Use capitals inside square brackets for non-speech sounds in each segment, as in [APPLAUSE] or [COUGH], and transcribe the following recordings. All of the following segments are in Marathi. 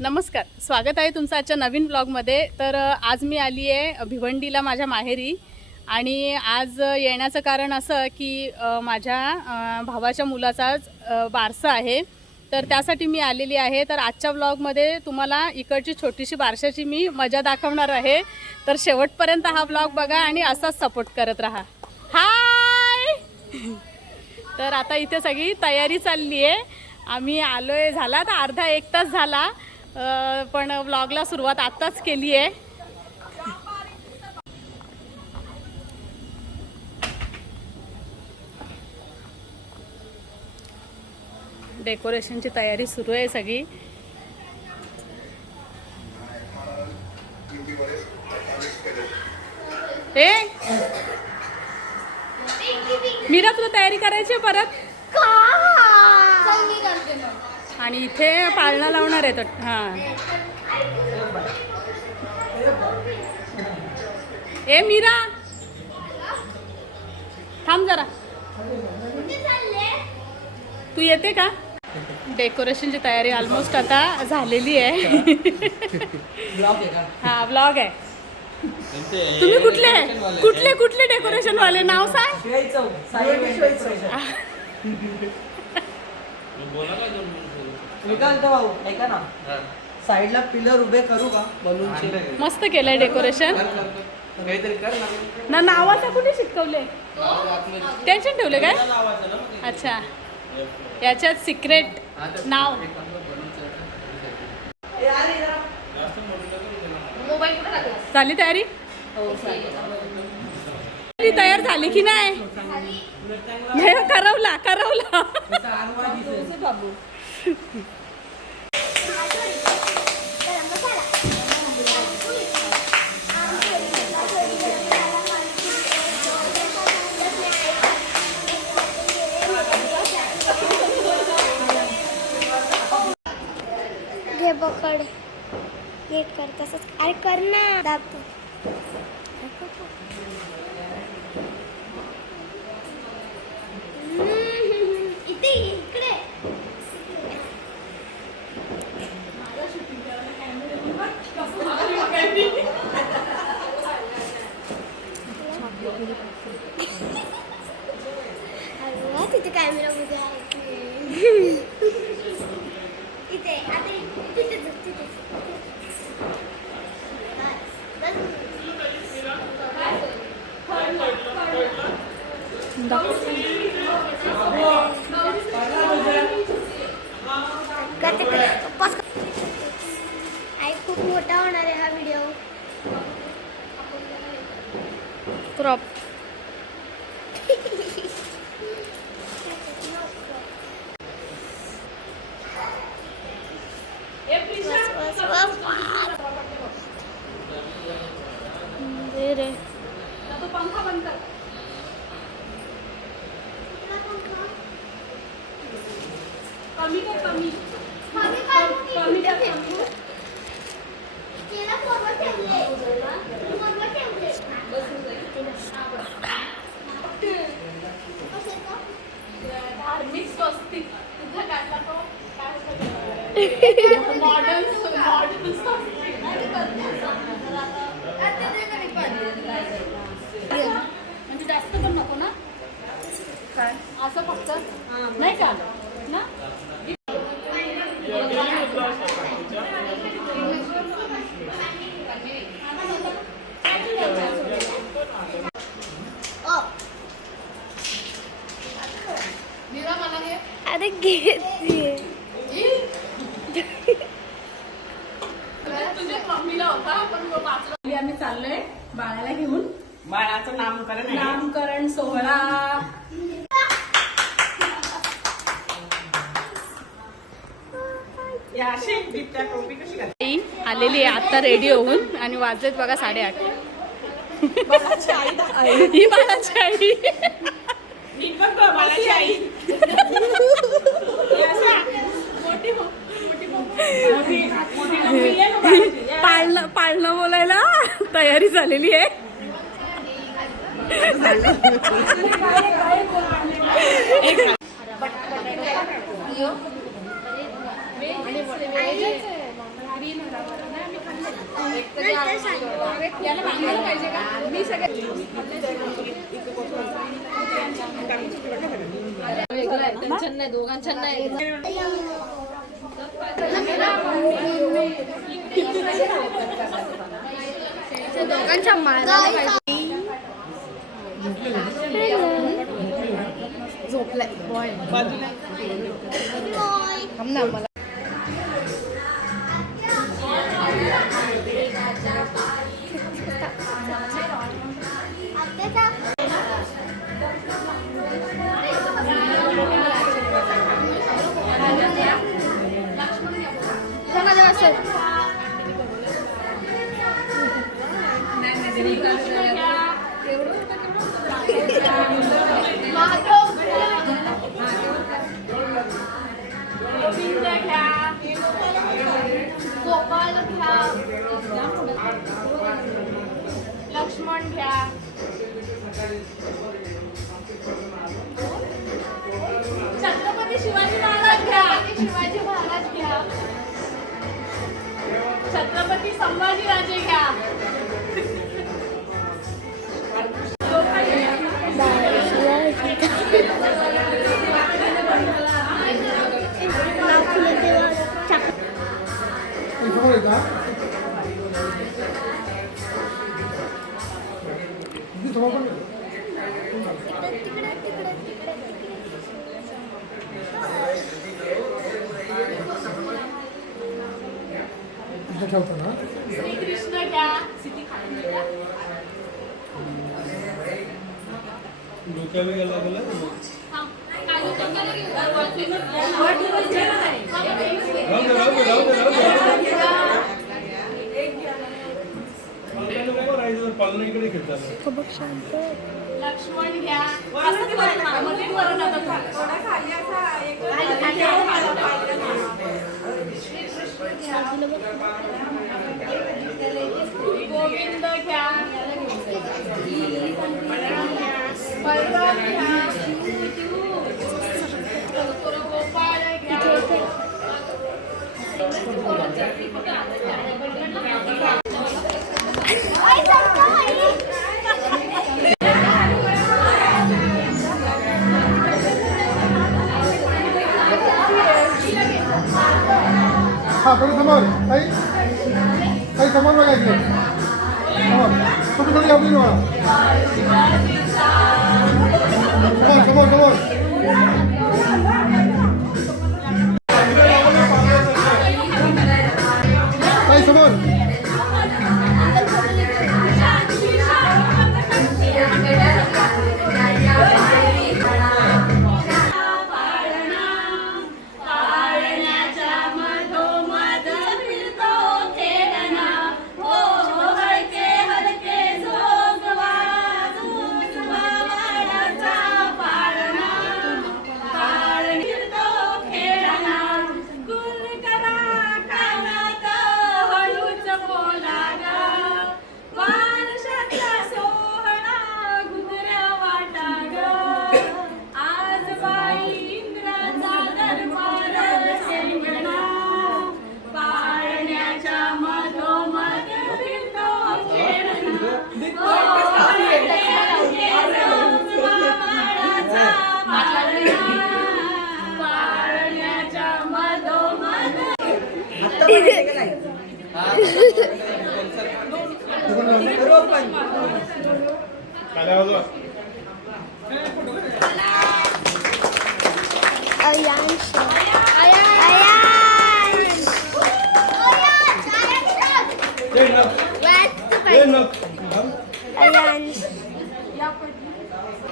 नमस्कार. स्वागत आहे तुमचं आजच्या नवीन ब्लॉगमध्ये. तर आज मी आली आहे भिवंडीला माझ्या माहेरी. आणि आज येण्याचं कारण असं की माझ्या भावाच्या मुलाचाच बारसा आहे. तर त्यासाठी मी आलेली आहे. तर आजच्या ब्लॉगमध्ये तुम्हाला इकडची छोटीशी बारशाची मी मजा दाखवणार आहे. तर शेवटपर्यंत हा ब्लॉग बघा आणि असाच सपोर्ट करत राहा. हाय! तर आता इथे सगळी तयारी चालली आहे. आम्ही आलो आहे झाला तर अर्धा एक तास झाला. पण व्लॉगला सुरुवात आत्ताच केली आहे डेकोरेशनची तयारी सुरू आहे सगळी. ए! मीरा तुला तयारी करायची आहे परत? आणि इथे पाळणा लावणार आहे तो हां. ए मीरा. थांब जरा. तू येते का? डेकोरेशनची तयारी ऑलमोस्ट आता झालेली आहे. हा ब्लॉग आहे. तुम्ही कुठले? कुठले कुठले डेकोरेशन वाले नाव सांग. [LAUGHS] मी काय म्हणतो भाऊ ऐका ना. साईडला पिलर उभे करू का? बलूनचे. मस्त केलंय डेकोरेशन. काहीतरी कर ना. ना नावाचा कुठे शिकवले टेन्शन ठेवले काय? अच्छा. याच्यात सिक्रेट नाव. झाली तयारी? तयारी तयार झाली की नाही? नाही, करवला करवला. पकड नीट कर तसंच. अरे कर ना. दाबतो इथे इकडे अरे वा, तिथे कॅमेरा मध्ये आहे. इथे आता तिथे जा, आई खूप मोठा होणार आहे हा व्हिडिओ क्रॉप कमी कर कमी. कमी कर कमी धार्मिक स्वस्तिक तुझा काढला तो. काय मॉडर्न मॉडर्न स्वस्तिक म्हणजे जास्त पण नको ना? काय? असं फक्त? नाही का ना मीरा मला घे अरे घेते तुझ्या मम्मीला होता पण तो वाचला आम्ही चाललोय बाळाला घेऊन बाळाचं नामकरण आहे नामकरण सोहळा आलेली आहे आता रेडी होऊन आणि वाजलेत बघा साडेआठ. ही बाळाची आई. ही. पाळणं पाळणं बोलायला तयारी झालेली आहे. याला बांधायला पाहिजे का मी सगळे दोघांच्या माळा गोविंद घ्या गोपाल घ्या लक्ष्मण घ्या छत्रपती शिवाजी महाराज घ्या. शिवाजी समोर पण येतो. इथे ठेवतो घ्या इकडे खेळतात लक्ष्मण घ्या. असंच करू नका. मध्ये करू नका खाली, खाली आहे. गोविंद घ्या. बलराम घ्या. गोपाळ घ्या. हा थोडं समोर काही काही समोर बघायचं समोर तुम्ही थोडी आपली बघा समोर समोर समोर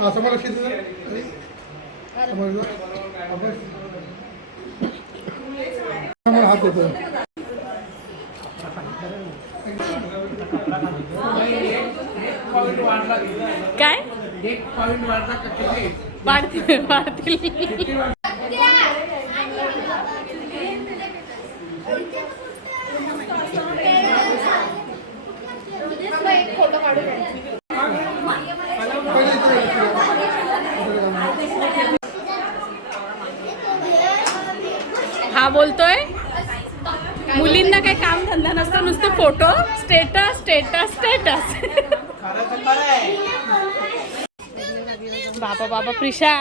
हात पॉईंट वाढला काय वाढतील वाढतील. बोलतोय. मुलींना काही काम धंदा नसतो नुसते फोटो स्टेटस स्टेटस स्टेटस बाबा बाबा प्रिशा.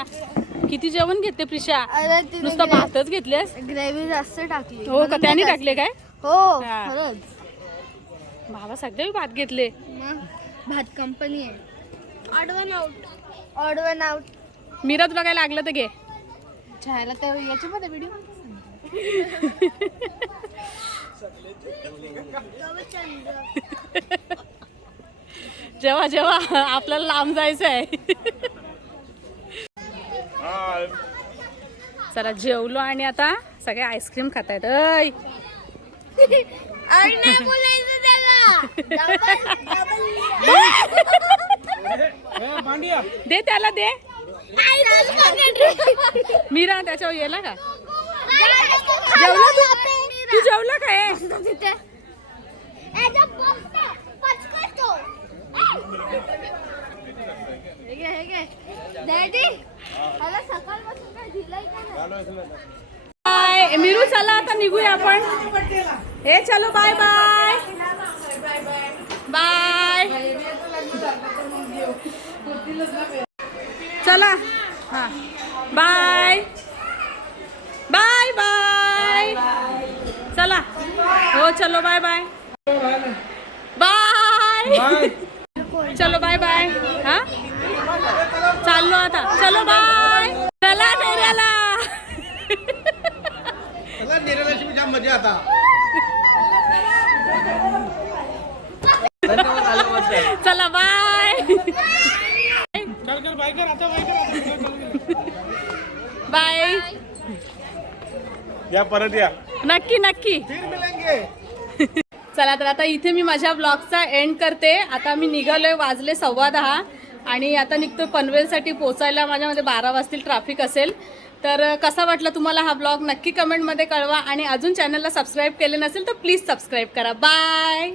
किती जेवण घेते प्रिशा? नुसतं भातच घेतलेस? ग्रेव्ही जास्त टाकली. हो का? त्याने टाकले काय? हो हा. खरंच. बाबा सगळे भात घेतले. भात कंपनी आहे. Odd one out odd one out Meera तुला काय लागलं तर घे. छायला तर याच्यामध्ये व्हिडिओ जेव्हा जेव्हा आपल्याला लांब जायचं आहे चला जेवलो आणि आता सगळे आईस्क्रीम खात आहेत दे त्याला दे. मीरा त्याच्यावर येला का? जेवला तू? तू जेवला काय बाय. मीरू चला आता निघूया आपण. हे चलो बाय बाय. बाय. चला. हा. बाय. Bye bye. चला. हो चलो बाय बाय. बाय. चलो बाय बाय. हा? चाललो आता. चलो बाय. चला नेऱ्याला. मजा आता. चला बाय. चल कर बाय कर आता बाय कर बाय. या परत या. नक्की नक्की. फिर मिलेंगे. चला तर आता इथे मी माझ्या ब्लॉगचा एंड करते. आता मी निघालोय वाजले सव्वा दहा. आणि आता निघतो पनवेलसाठी पोचायला माझ्यामध्ये बारा वाजतील ट्रॅफिक असेल. तर कसा वाटला तुम्हाला हा ब्लॉग? नक्की कमेंटमध्ये कळवा. आणि अजून चॅनलला सबस्क्राईब केले नसेल तर प्लीज सबस्क्राईब करा. बाय